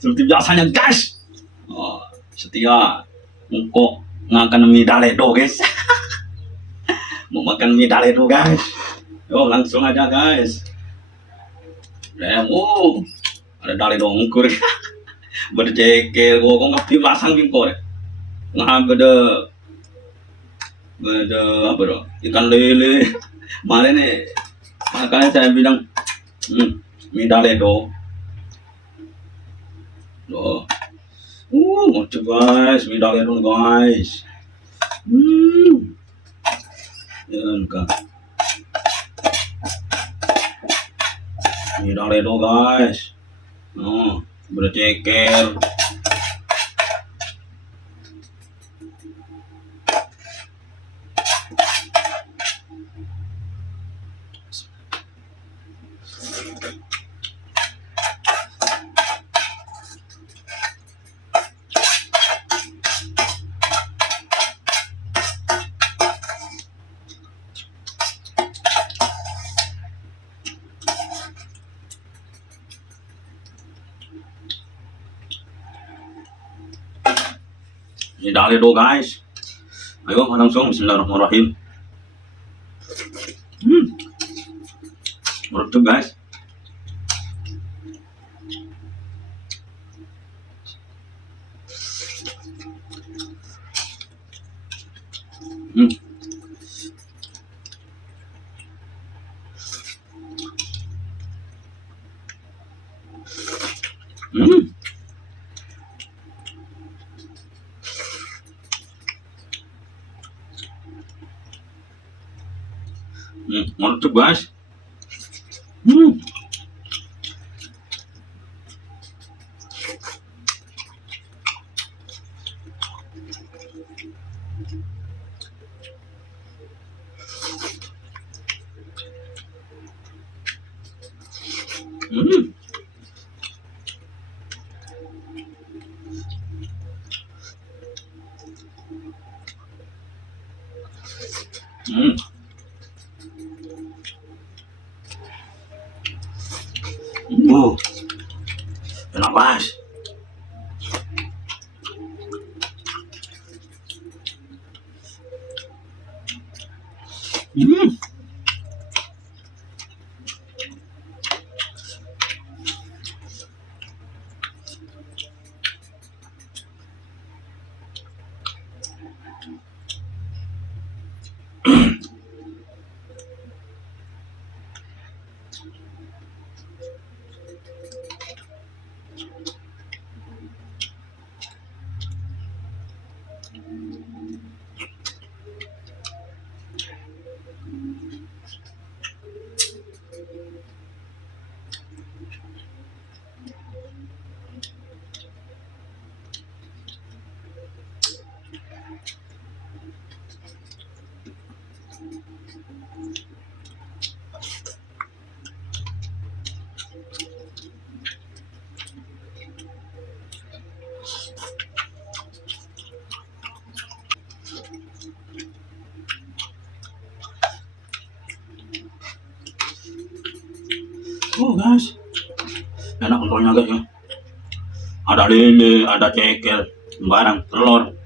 Seperti biasanya guys. Oh, setia kok ngakan mie daledo guys. Mau makan mie daledo guys. Yo langsung aja guys. Ada daledo ngkur. Bercekel kok ngapi pasang bingkor. Nah beda apa dong? Ikan lele. Kemarin nih makanya saya bilang mie daledo. Oh. Lucu guys, mie daledo guys. Yan ka. Mie daledo guys. Oh, berceker. Mie daledo guys. Ayo langsung bismillahirrahmanirrahim. Mantap guys. Hmm. Mantap guys. Enak guys. Oh guys, enak kontrolnya guys ya. Ada lele, ada ceker, barang telur.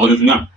Oh, susunya.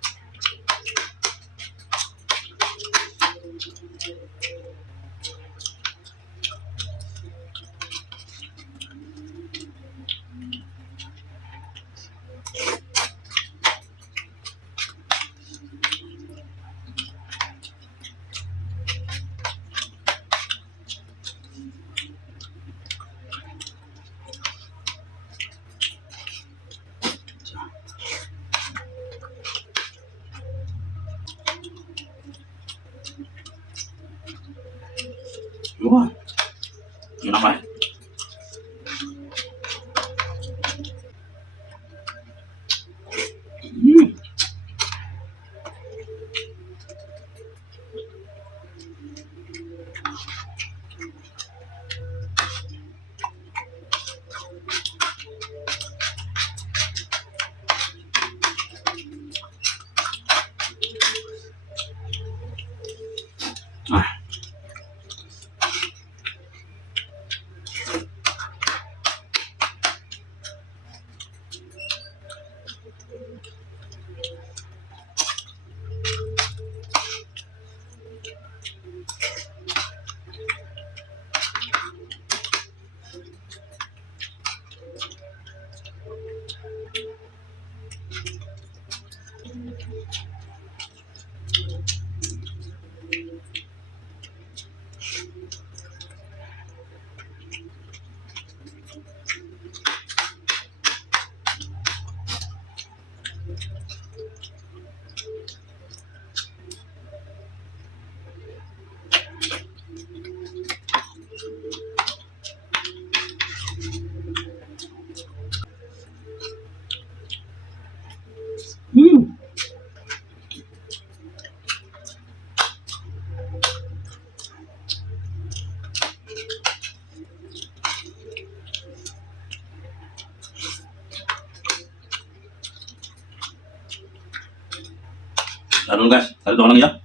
Taruh dulu guys, taruh orang ya.